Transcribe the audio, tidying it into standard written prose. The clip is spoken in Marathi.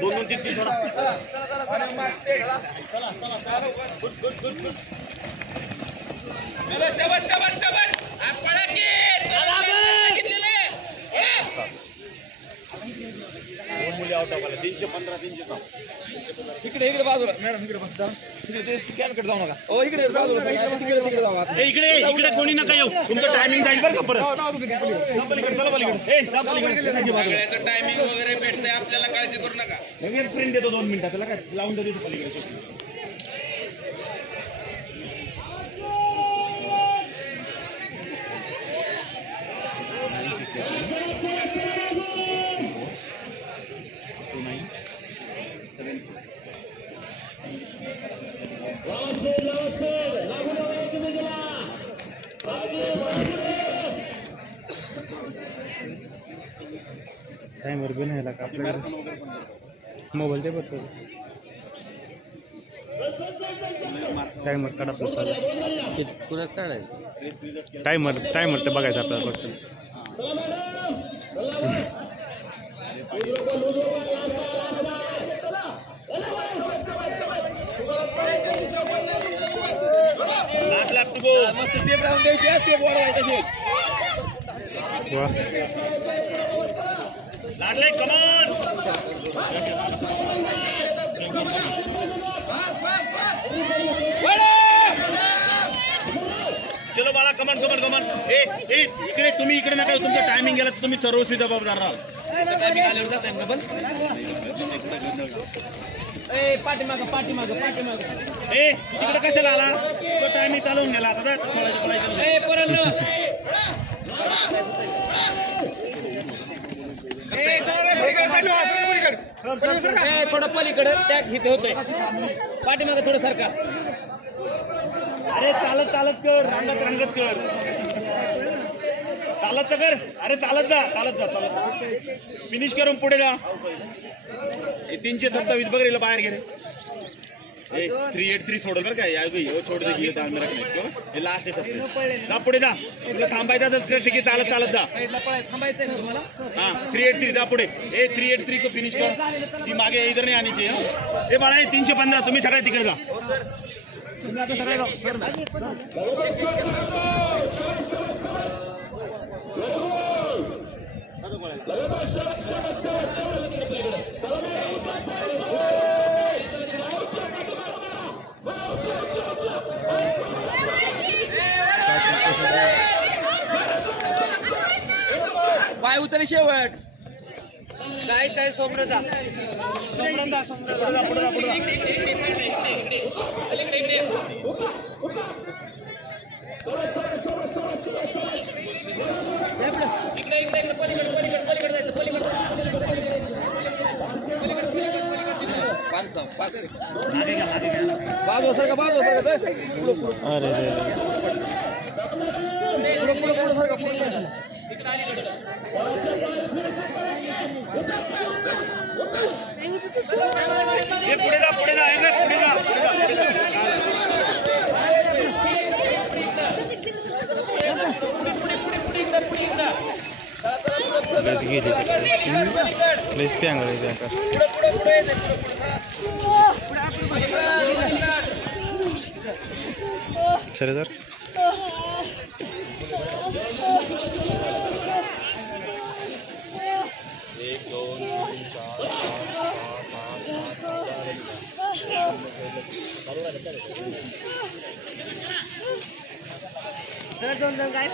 दोन दोन तीन तीन थोडा मुली आउट आला 315 306 इकडे इकडे बाजूला मॅडम इकडे बस जा इकडे ते स्कॅन कडे जाऊ नका ओ इकडे बाजूला तिकडे जाऊ इकडे इकडे कोणी नका येऊ तुमचं टायमिंग जाईल बरं का परत चला पलीकडे ए सगळ्याचं टायमिंग वगैरे भेटतंय आपल्याला, काळजी करू नका. लगेच प्रिंट देतो 2 मिनिटात त्याला काय लावून देतो पलीकडे टाइमर भी नाही लागा आपल्याला मोबाईल ते बघतो टाइमर काढा प्रसाद कुणाच काढायचं टाइमर ते बघायचं आपल्याला फक्त मस्त स्टेप राहून द्यायची स्टेप वाढवायची लागले कमान चलो बाळा कमान कमान कमान ए इकडे तुम्ही इकडे नका तुमचं टायमिंग गेला तर तुम्ही सर्वस्वी जबाबदार राहाल. पाठीमाग ए तिकडे कशाला आला तो टायमिंग चालवून गेला आता थोडं पलीकडे त्या इथे होतोय पाठीमाग थोडं सरका. अरे चालत चालत कर रंगत कर चालत कर अरे चालत जा फिनिश करून पुढे जा. 327 बघ बाहेर गेले 383 सोडल बरं काय छोड दे लास्ट आहे जा पुढे जा तुला थांबायचा तर ठीक आहे चालत जा हां 383 जा पुढे 383 को फिनिश कर ती मागे इधर नाही आणायची हे बाळा 315 तुम्ही सगळ्या तिकडे जा तुम्ही आता सगळे पाय उचल शेवट काय सोमरदा पुढे जा पुढे जा सर सर सर दोन काय